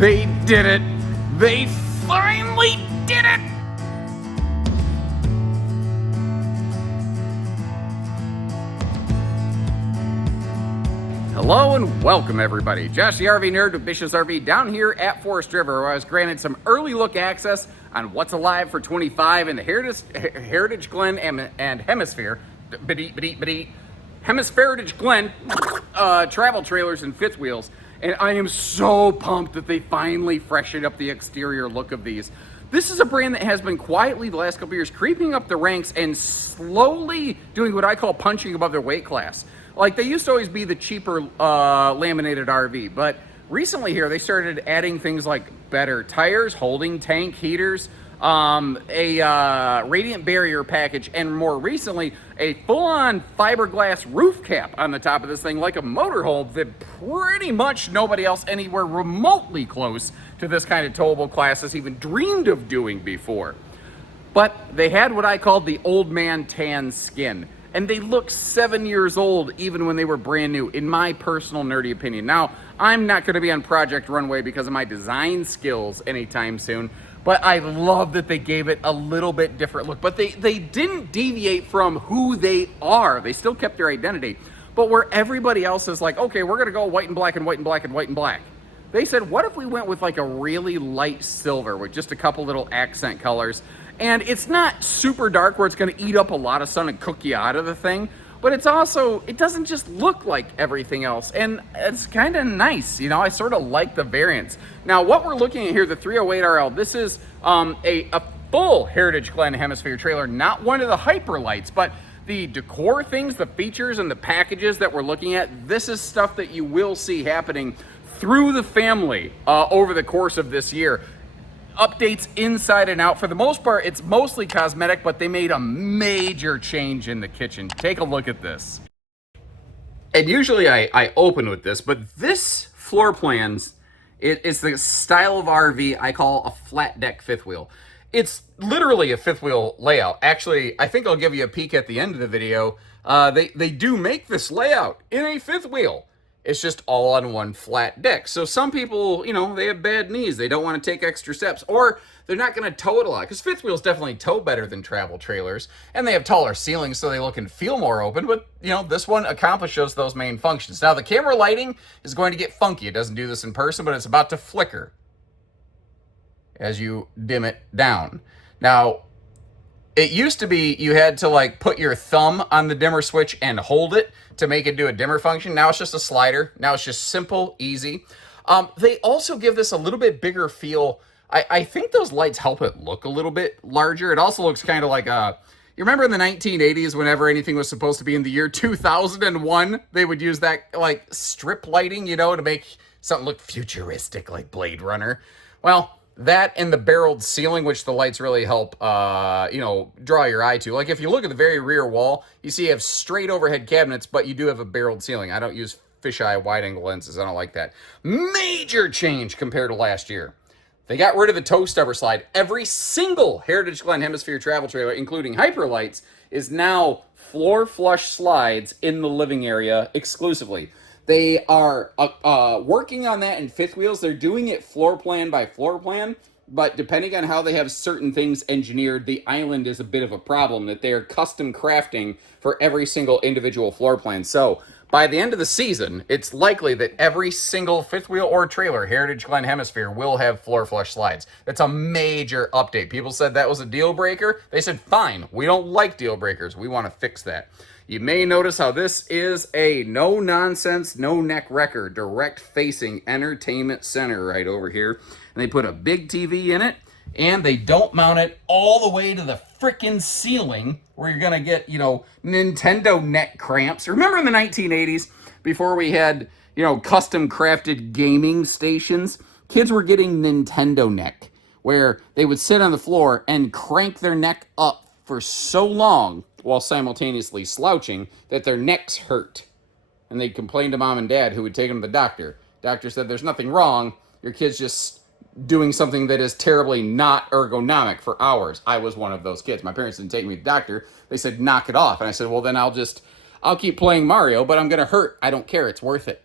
They did it! They finally did it! Hello and welcome everybody. Josh the RV Nerd with Bish's RV down here at Forest River, where I was granted some early look access on what's alive for 25 in the Heritage Glen and Hemipshere, Heritage Glen travel trailers and fifth wheels. And I am so pumped that they finally freshened up the exterior look of these. This is a brand that has been quietly the last couple years creeping up the ranks and slowly doing what I call punching above their weight class. Like, they used to always be the cheaper laminated RV, but recently here they started adding things like better tires, holding tank heaters, a radiant barrier package, and more recently a full-on fiberglass roof cap on the top of this thing, like a motorhome that pretty much nobody else anywhere remotely close to this kind of towable class has even dreamed of doing before. But they had what I called the old man tan skin. And they look 7 years old even when they were brand new, in my personal nerdy opinion. Now, I'm not going to be on Project Runway because of my design skills anytime soon, but I love that they gave it a little bit different look. But they didn't deviate from who they are. They still kept their identity. But where everybody else is like, okay, we're going to go white and black and white and black and white and black, they said, what if we went with like a really light silver with just a couple little accent colors? And it's not super dark where it's going to eat up a lot of sun and cook you out of the thing, but it's also, it doesn't just look like everything else, and it's kind of nice. You know, I sort of like the variants. Now, what we're looking at here, the 308RL, this is a full Heritage Glen Hemipshere trailer, not one of the hyper lights, but the decor things, the features, and the packages that we're looking at, this is stuff that you will see happening through the family over the course of this year. Updates inside and out. For the most part, it's mostly cosmetic, but they made a major change in the kitchen. Take a look at this. And usually I open with this, but this floor plans, it's the style of RV I call a flat deck fifth wheel. It's literally a fifth wheel layout. Actually, I think I'll give you a peek at the end of the video. They do make this layout in a fifth wheel. It's just all on one flat deck. So some people, you know, they have bad knees. They don't want to take extra steps, or they're not going to tow it a lot, because fifth wheels definitely tow better than travel trailers, and they have taller ceilings so they look and feel more open. But, you know, this one accomplishes those main functions. Now, the camera lighting is going to get funky. It doesn't do this in person, but it's about to flicker as you dim it down. Now, it used to be you had to like put your thumb on the dimmer switch and hold it to make it do a dimmer function. Now it's just a slider. Now it's just simple, easy. They also give this a little bit bigger feel. I think those lights help it look a little bit larger. It also looks kind of like you remember in the 1980s, whenever anything was supposed to be in the year 2001, they would use that like strip lighting, you know, to make something look futuristic like Blade Runner. Well, that and the barreled ceiling, which the lights really help, you know, draw your eye to. Like if you look at the very rear wall, you see you have straight overhead cabinets, but you do have a barreled ceiling. I don't use fisheye wide-angle lenses. I don't like that. Major change compared to last year. They got rid of the tow stubber slide. Every single Heritage Glen Hemipshere travel trailer, including Hyperlights, is now floor flush slides in the living area exclusively. They are working on that in fifth wheels. They're doing it floor plan by floor plan, but depending on how they have certain things engineered, the island is a bit of a problem that they're custom crafting for every single individual floor plan. So by the end of the season, it's likely that every single fifth wheel or trailer Heritage Glen Hemipshere will have floor flush slides. That's a major update. People said that was a deal breaker. They said, fine, we don't like deal breakers. We want to fix that. You may notice how this is a no-nonsense, no-neck wrecker, direct-facing entertainment center right over here. And they put a big TV in it, and they don't mount it all the way to the frickin' ceiling where you're going to get, you know, Nintendo neck cramps. Remember in the 1980s, before we had, you know, custom-crafted gaming stations, kids were getting Nintendo neck, where they would sit on the floor and crank their neck up for so long while simultaneously slouching that their necks hurt. And they'd complain to mom and dad, who would take them to the doctor. Doctor said, there's nothing wrong. Your kid's just doing something that is terribly not ergonomic for hours. I was one of those kids. My parents didn't take me to the doctor. They said, knock it off. And I said, well, then I'll keep playing Mario, but I'm going to hurt. I don't care. It's worth it.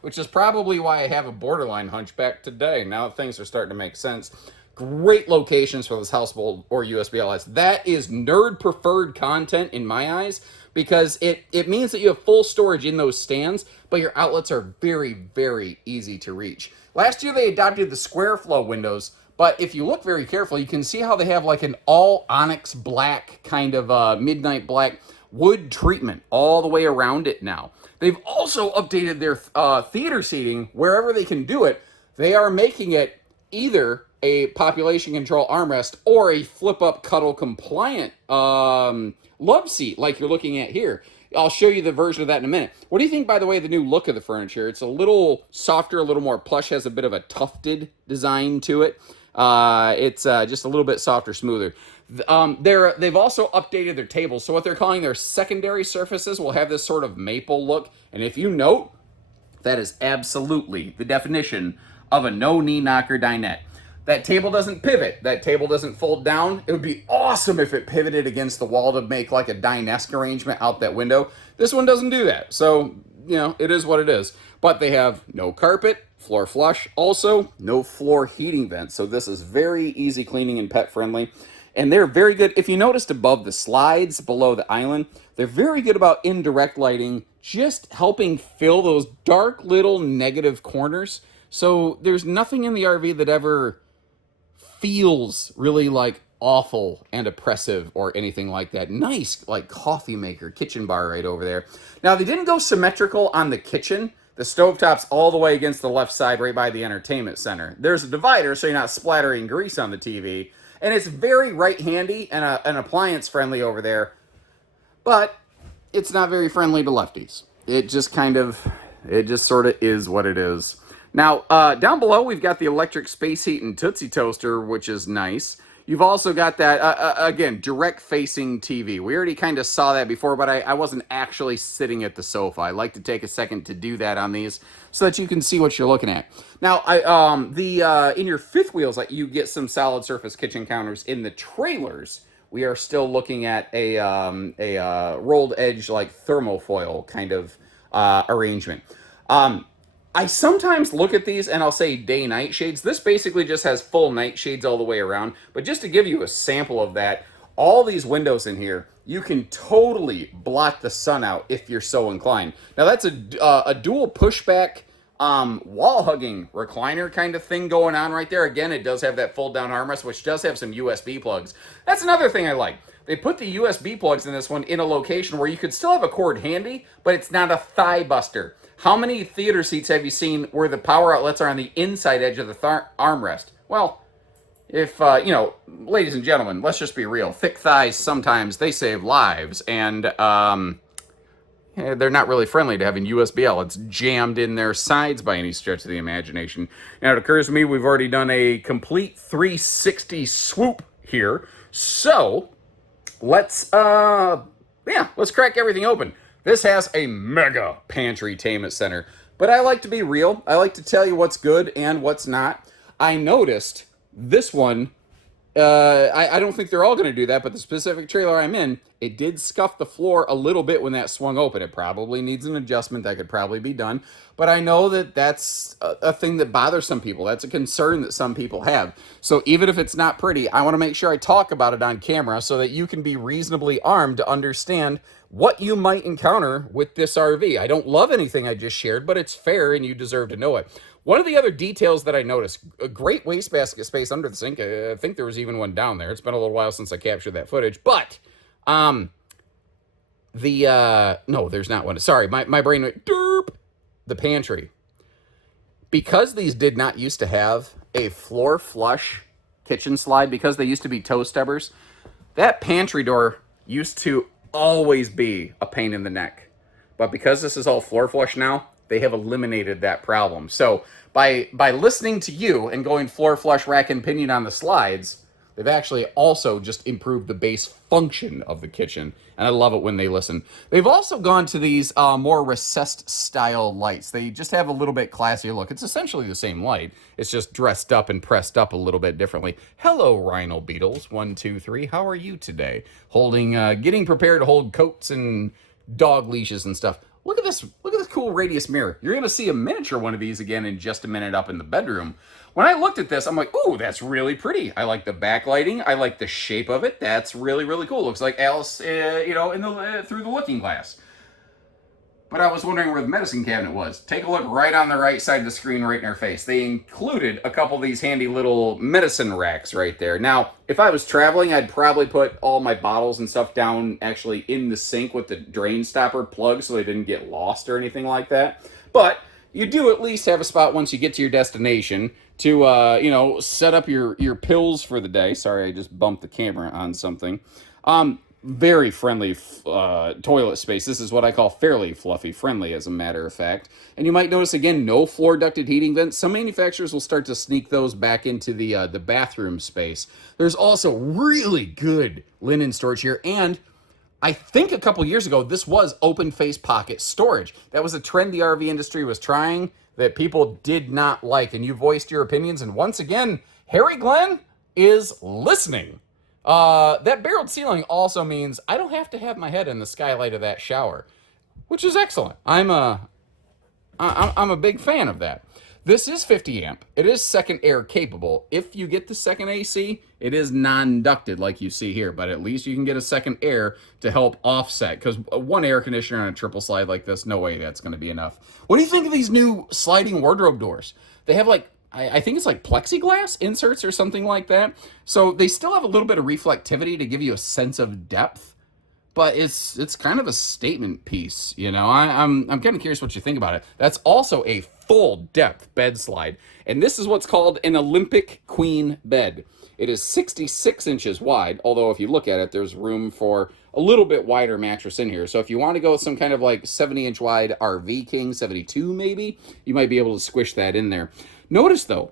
Which is probably why I have a borderline hunchback today. Now things are starting to make sense. Great locations for this household or USB LS. That is nerd preferred content in my eyes because it means that you have full storage in those stands, but your outlets are very, very easy to reach. Last year they adopted the square flow windows, but if you look very carefully, you can see how they have like an all onyx black kind of midnight black wood treatment all the way around it now. They've also updated their theater seating wherever they can do it. They are making it either a population control armrest or a flip-up cuddle compliant love seat like you're looking at here. I'll show you the version of that in a minute. What do you think, by the way, of the new look of the furniture? It's a little softer, a little more plush, has a bit of a tufted design to it. It's just a little bit softer, smoother. They've also updated their tables. So what they're calling their secondary surfaces will have this sort of maple look. And if you note, that is absolutely the definition of a no-knee knocker dinette. That table doesn't pivot. That table doesn't fold down. It would be awesome if it pivoted against the wall to make like a dinesque arrangement out that window. This one doesn't do that. So, you know, it is what it is. But they have no carpet, floor flush. Also, no floor heating vents. So this is very easy cleaning and pet friendly. And they're very good. If you noticed above the slides below the island, they're very good about indirect lighting, just helping fill those dark little negative corners. So there's nothing in the RV that ever feels really like awful and oppressive or anything like that. Nice like coffee maker, kitchen bar right over there. Now they didn't go symmetrical on the kitchen. The stovetop's all the way against the left side right by the entertainment center. There's a divider so you're not splattering grease on the TV. And it's very right-handy and an appliance friendly over there. But it's not very friendly to lefties. It just sort of is what it is. Now, down below, we've got the electric space heat and Tootsie Toaster, which is nice. You've also got that, again, direct-facing TV. We already kind of saw that before, but I wasn't actually sitting at the sofa. I like to take a second to do that on these so that you can see what you're looking at. Now, in your fifth wheels, you get some solid surface kitchen counters. In the trailers, we are still looking at a rolled edge, like thermofoil kind of arrangement. I sometimes look at these and I'll say day-night shades. This basically just has full night shades all the way around. But just to give you a sample of that, all these windows in here, you can totally block the sun out if you're so inclined. Now that's a dual pushback wall-hugging recliner kind of thing going on right there. Again, it does have that fold-down armrest, which does have some USB plugs. That's another thing I like. They put the USB plugs in this one in a location where you could still have a cord handy, but it's not a thigh buster. How many theater seats have you seen where the power outlets are on the inside edge of the armrest? Well, if, ladies and gentlemen, let's just be real. Thick thighs, sometimes they save lives, and they're not really friendly to having USB outlets jammed in their sides by any stretch of the imagination. Now, it occurs to me we've already done a complete 360 swoop here, so let's crack everything open. This has a mega pantry-tainment center, but I like to be real. I like to tell you what's good and what's not. I noticed this one, I don't think they're all going to do that, but the specific trailer I'm in, it did scuff the floor a little bit when that swung open. It probably needs an adjustment. That could probably be done, but I know that that's a thing that bothers some people. That's a concern that some people have. So even if it's not pretty, I want to make sure I talk about it on camera so that you can be reasonably armed to understand what you might encounter with this RV. I don't love anything I just shared, but it's fair and you deserve to know it. One of the other details that I noticed, a great wastebasket space under the sink. I think there was even one down there. It's been a little while since I captured that footage, but no, there's not one. Sorry, my brain went derp. The pantry. Because these did not used to have a floor flush kitchen slide, because they used to be toe stubbers, that pantry door used to always be a pain in the neck. But because this is all floor flush now, they have eliminated that problem. So by listening to you and going floor flush rack and pinion on the slides, they've actually also just improved the base function of the kitchen. And I love it when they listen. They've also gone to these more recessed style lights. They just have a little bit classier look. It's essentially the same light. It's just dressed up and pressed up a little bit differently. Hello, Rhino Beetles. 1, 2, 3. How are you today? Getting prepared to hold coats and dog leashes and stuff. Look at this. Look at this cool radius mirror. You're going to see a miniature one of these again in just a minute up in the bedroom. When I looked at this, I'm like, ooh, that's really pretty. I like the backlighting. I like the shape of it. That's really, really cool. Looks like Alice, you know, in the through the looking glass. But I was wondering where the medicine cabinet was. Take a look right on the right side of the screen, right in our face. They included a couple of these handy little medicine racks right there. Now, if I was traveling, I'd probably put all my bottles and stuff down actually in the sink with the drain stopper plug so they didn't get lost or anything like that. But you do at least have a spot once you get to your destination to, you know, set up your pills for the day. Sorry, I just bumped the camera on something. Very friendly toilet space. This is what I call fairly fluffy friendly, as a matter of fact. And you might notice, again, no floor ducted heating vents. Some manufacturers will start to sneak those back into the bathroom space. There's also really good linen storage here. And I think a couple years ago, this was open face pocket storage. That was a trend the RV industry was trying that people did not like. And you voiced your opinions. And once again, Harry Glen is listening. That barreled ceiling also means I don't have to have my head in the skylight of that shower, which is excellent. I'm a big fan of that. This is 50 amp. It is second air capable. If you get the second AC, it is non-ducted like you see here, but at least you can get a second air to help offset, because one air conditioner on a triple slide like this, no way that's going to be enough. What do you think of these new sliding wardrobe doors? They have like, I think it's like plexiglass inserts or something like that. So they still have a little bit of reflectivity to give you a sense of depth, but it's kind of a statement piece, you know. I'm kind of curious what you think about it. That's also a full depth bed slide, and this is what's called an Olympic queen bed. It is 66 inches wide, although if you look at it, there's room for a little bit wider mattress in here. So if you want to go with some kind of like 70-inch wide RV king, 72 maybe, you might be able to squish that in there. Notice though,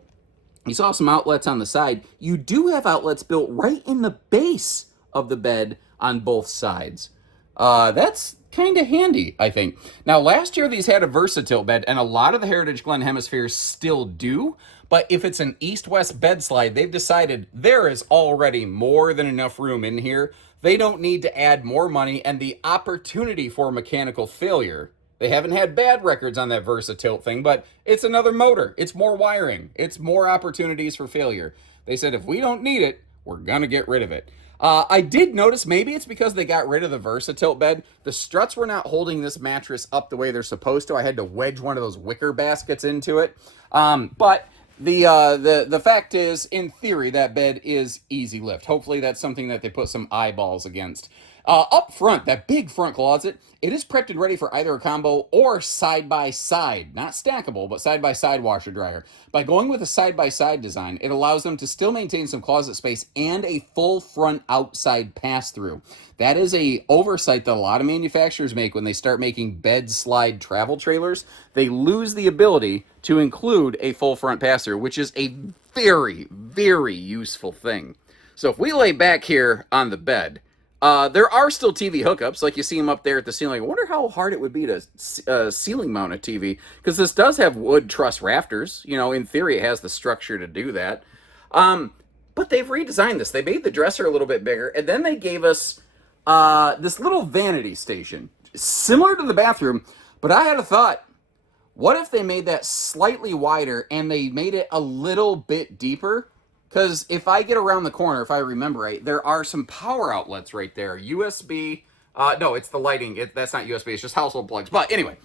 you saw some outlets on the side. You do have outlets built right in the base of the bed on both sides. That's kind of handy, I think. Now, last year these had a VersaTilt bed, and a lot of the Heritage Glen Hemispheres still do. But if it's an east-west bed slide, they've decided there is already more than enough room in here. They don't need to add more money, and the opportunity for mechanical failure. They haven't had bad records on that VersaTilt thing, but it's another motor. It's more wiring. It's more opportunities for failure. They said if we don't need it, we're going to get rid of it. I did notice maybe it's because they got rid of the VersaTilt bed. The struts were not holding this mattress up the way they're supposed to. I had to wedge one of those wicker baskets into it. But the fact is, in theory, that bed is easy lift. Hopefully that's something that they put some eyeballs against. Up front, that big front closet, it is prepped and ready for either a combo or side-by-side. Not stackable, but side-by-side washer dryer. By going with a side-by-side design, it allows them to still maintain some closet space and a full front outside pass-through. That is a oversight that a lot of manufacturers make when they start making bed slide travel trailers. They lose the ability to include a full front pass-through, which is a very, very useful thing. So if we lay back here on the bed, there are still TV hookups, like you see them up there at the ceiling. I wonder how hard it would be to ceiling mount a TV, because this does have wood truss rafters. You know, in theory, it has the structure to do that. But they've redesigned this. They made the dresser a little bit bigger, and then they gave us this little vanity station, similar to the bathroom, but I had a thought. What if they made that slightly wider and they made it a little bit deeper? Because if I get around the corner, if I remember right, there are some power outlets right there. USB, no, it's the lighting. That's not USB, it's just household plugs. But anyway,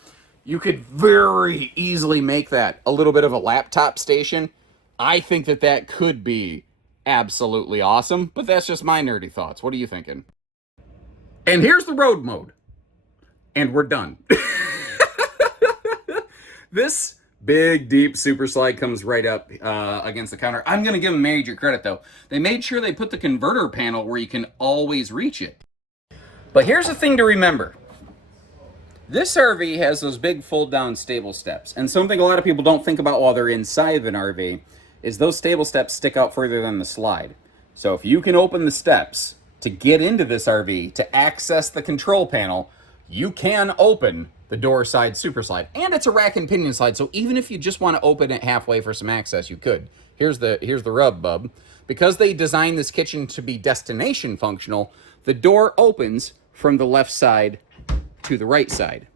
you could very easily make that a little bit of a laptop station. I think that that could be absolutely awesome, but that's just my nerdy thoughts. What are you thinking? And here's the road mode. And we're done. This big, deep super slide comes right up against the counter. I'm going to give them major credit, though. They made sure they put the converter panel where you can always reach it. But here's the thing to remember. This RV has those big fold-down stable steps. And something a lot of people don't think about while they're inside of an RV is those stable steps stick out further than the slide. So if you can open the steps to get into this RV, to access the control panel, you can open the door side super slide. And it's a rack and pinion slide, so even if you just want to open it halfway for some access, you could. Here's the rub, bub. Because they designed this kitchen to be destination functional, the door opens from the left side to the right side.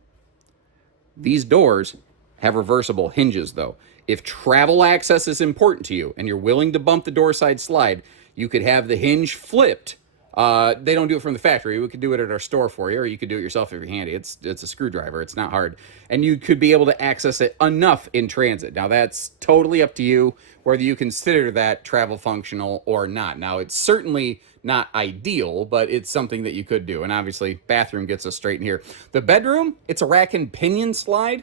These doors have reversible hinges, though. If travel access is important to you and you're willing to bump the door side slide, you could have the hinge flipped. They don't do it from the factory. We could do it at our store for you, or you could do it yourself if you're handy. It's a screwdriver. It's not hard. And you could be able to access it enough in transit. Now, that's totally up to you whether you consider that travel functional or not. Now, it's certainly not ideal, but it's something that you could do. And obviously, bathroom gets us straight in here. The bedroom, it's a rack and pinion slide,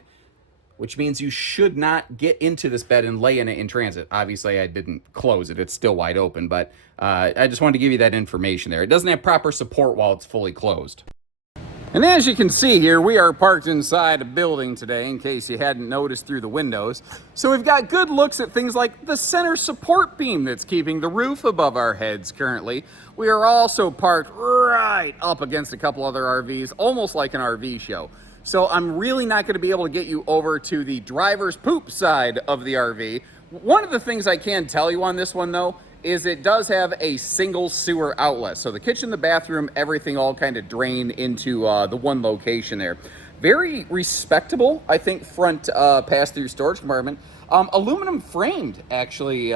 which means you should not get into this bed and lay in it in transit. Obviously, I didn't close it. It's still wide open, but I just wanted to give you that information there. It doesn't have proper support while it's fully closed. And as you can see here, we are parked inside a building today, in case you hadn't noticed through the windows. So we've got good looks at things like the center support beam that's keeping the roof above our heads currently. We are also parked right up against a couple other RVs, almost like an RV show. So I'm really not going to be able to get you over to the driver's poop side of the RV. One of the things I can tell you on this one, though, is it does have a single sewer outlet. So the kitchen, the bathroom, everything all kind of drain into the one location there. Very respectable, I think, front pass-through storage compartment. Aluminum framed, actually,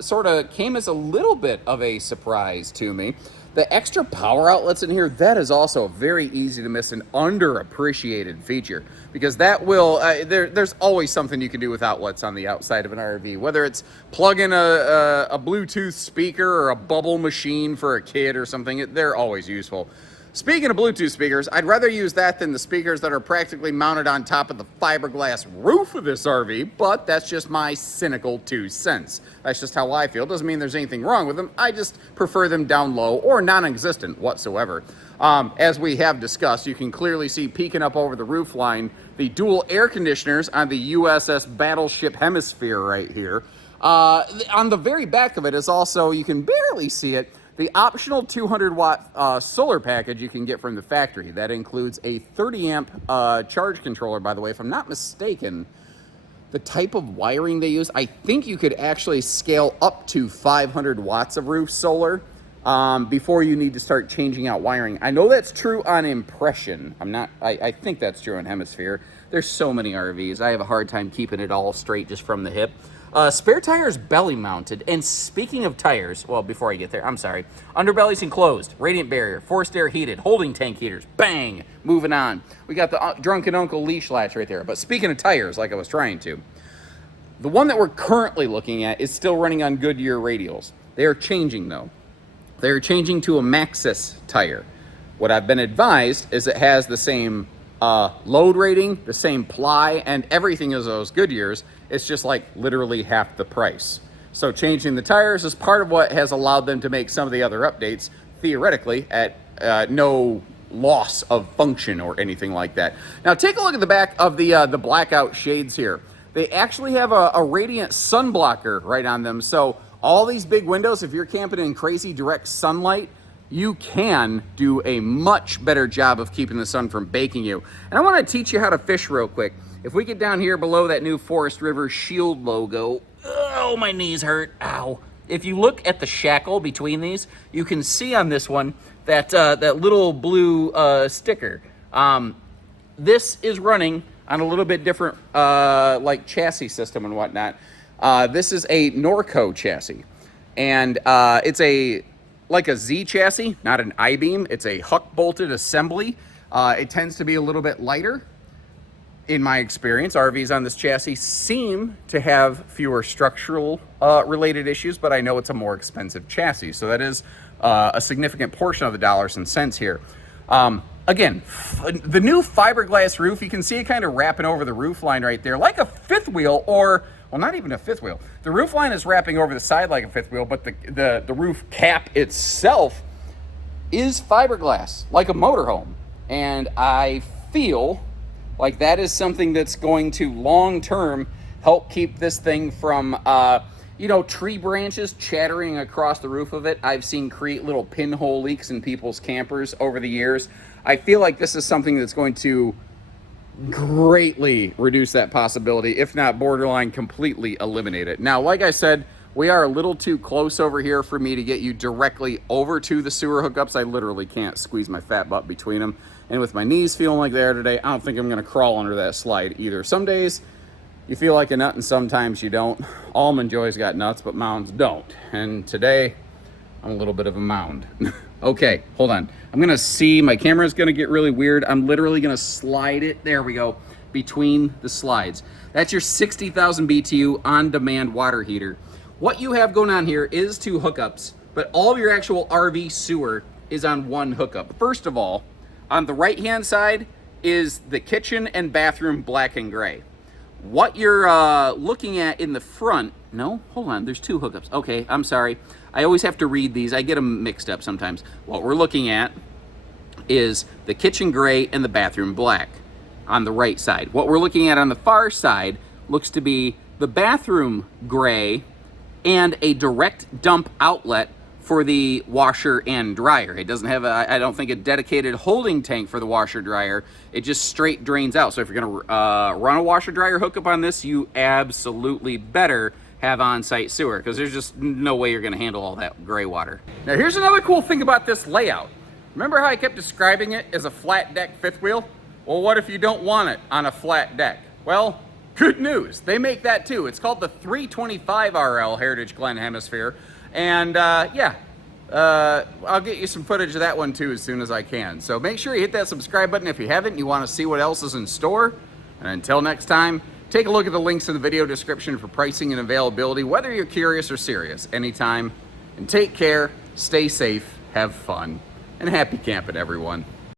sort of came as a little bit of a surprise to me. The extra power outlets in here, that is also very easy to miss and underappreciated feature, because that will, there's always something you can do with outlets on the outside of an RV, whether it's plug in a Bluetooth speaker or a bubble machine for a kid or something, they're always useful. Speaking of Bluetooth speakers, I'd rather use that than the speakers that are practically mounted on top of the fiberglass roof of this RV, but that's just my cynical 2 cents. That's just how I feel. Doesn't mean there's anything wrong with them. I just prefer them down low or non-existent whatsoever. As we have discussed, you can clearly see peeking up over the roof line the dual air conditioners on the USS Battleship Hemipshere right here. On the very back of it is also, you can barely see it, the optional 200-watt solar package you can get from the factory. That includes a 30-amp charge controller, by the way. If I'm not mistaken, the type of wiring they use, I think you could actually scale up to 500 watts of roof solar before you need to start changing out wiring. I know that's true on Impression. I think that's true on Hemisphere. There's so many RVs. I have a hard time keeping it all straight just from the hip. Spare tires belly mounted. And speaking of tires, well, before I get there, I'm sorry. Underbelly's enclosed, radiant barrier, forced air heated, holding tank heaters, bang, moving on. We got the drunken uncle leash latch right there. But speaking of tires, like I was trying to, the one that we're currently looking at is still running on Goodyear radials. They are changing though. They are changing to a Maxxis tire. What I've been advised is it has the same load rating, the same ply, and everything as those Goodyears. It's just like literally half the price. So changing the tires is part of what has allowed them to make some of the other updates, theoretically, at no loss of function or anything like that. Now take a look at the back of the blackout shades here. They actually have a radiant sun blocker right on them. So all these big windows, if you're camping in crazy direct sunlight, you can do a much better job of keeping the sun from baking you. And I want to teach you how to fish real quick. If we get down here below that new Forest River Shield logo, oh, my knees hurt, ow. If you look at the shackle between these, you can see on this one that that little blue sticker. This is running on a little bit different like chassis system and whatnot. This is a Norco chassis, and it's like a Z chassis, not an I-beam. It's a huck bolted assembly. It tends to be a little bit lighter. In my experience, RVs on this chassis seem to have fewer structural related issues, but I know it's a more expensive chassis. So that is a significant portion of the dollars and cents here. Again, the new fiberglass roof, you can see it kind of wrapping over the roof line right there, like a fifth wheel, or, well, not even a fifth wheel. The roof line is wrapping over the side like a fifth wheel, but the roof cap itself is fiberglass, like a motorhome. And I feel like that is something that's going to long-term help keep this thing from, tree branches chattering across the roof of it. I've seen create little pinhole leaks in people's campers over the years. I feel like this is something that's going to greatly reduce that possibility, if not borderline completely eliminate it. Now, like I said, We are a little too close over here for me to get you directly over to the sewer hookups. I literally can't squeeze my fat butt between them. And with my knees feeling like they are today, I don't think I'm gonna crawl under that slide either. Some days you feel like a nut and sometimes you don't. Almond Joy's got nuts, but mounds don't. And today, I'm a little bit of a mound. Okay, hold on. I'm gonna see, my camera's gonna get really weird. I'm literally gonna slide it, there we go, between the slides. That's your 60,000 BTU on-demand water heater. What you have going on here is 2 hookups, but all of your actual RV sewer is on 1 hookup. First of all, on the right-hand side is the kitchen and bathroom black and gray. What you're looking at in the front, no, hold on, there's 2 hookups. Okay, I'm sorry. I always have to read these. I get them mixed up sometimes. What we're looking at is the kitchen gray and the bathroom black on the right side. What we're looking at on the far side looks to be the bathroom gray and a direct dump outlet for the washer and dryer. It doesn't have, I don't think, a dedicated holding tank for the washer dryer. It just straight drains out. So if you're gonna run a washer dryer hookup on this, you absolutely better have on-site sewer, because there's just no way you're gonna handle all that gray water. Now here's another cool thing about this layout. Remember how I kept describing it as a flat deck fifth wheel? Well, what if you don't want it on a flat deck? Well, good news, they make that too. It's called the 325 RL Heritage Glen Hemipshere. And yeah, I'll get you some footage of that one too as soon as I can. So make sure you hit that subscribe button if you haven't and you want to see what else is in store. And until next time, take a look at the links in the video description for pricing and availability, whether you're curious or serious, anytime. And take care, stay safe, have fun, and happy camping, everyone.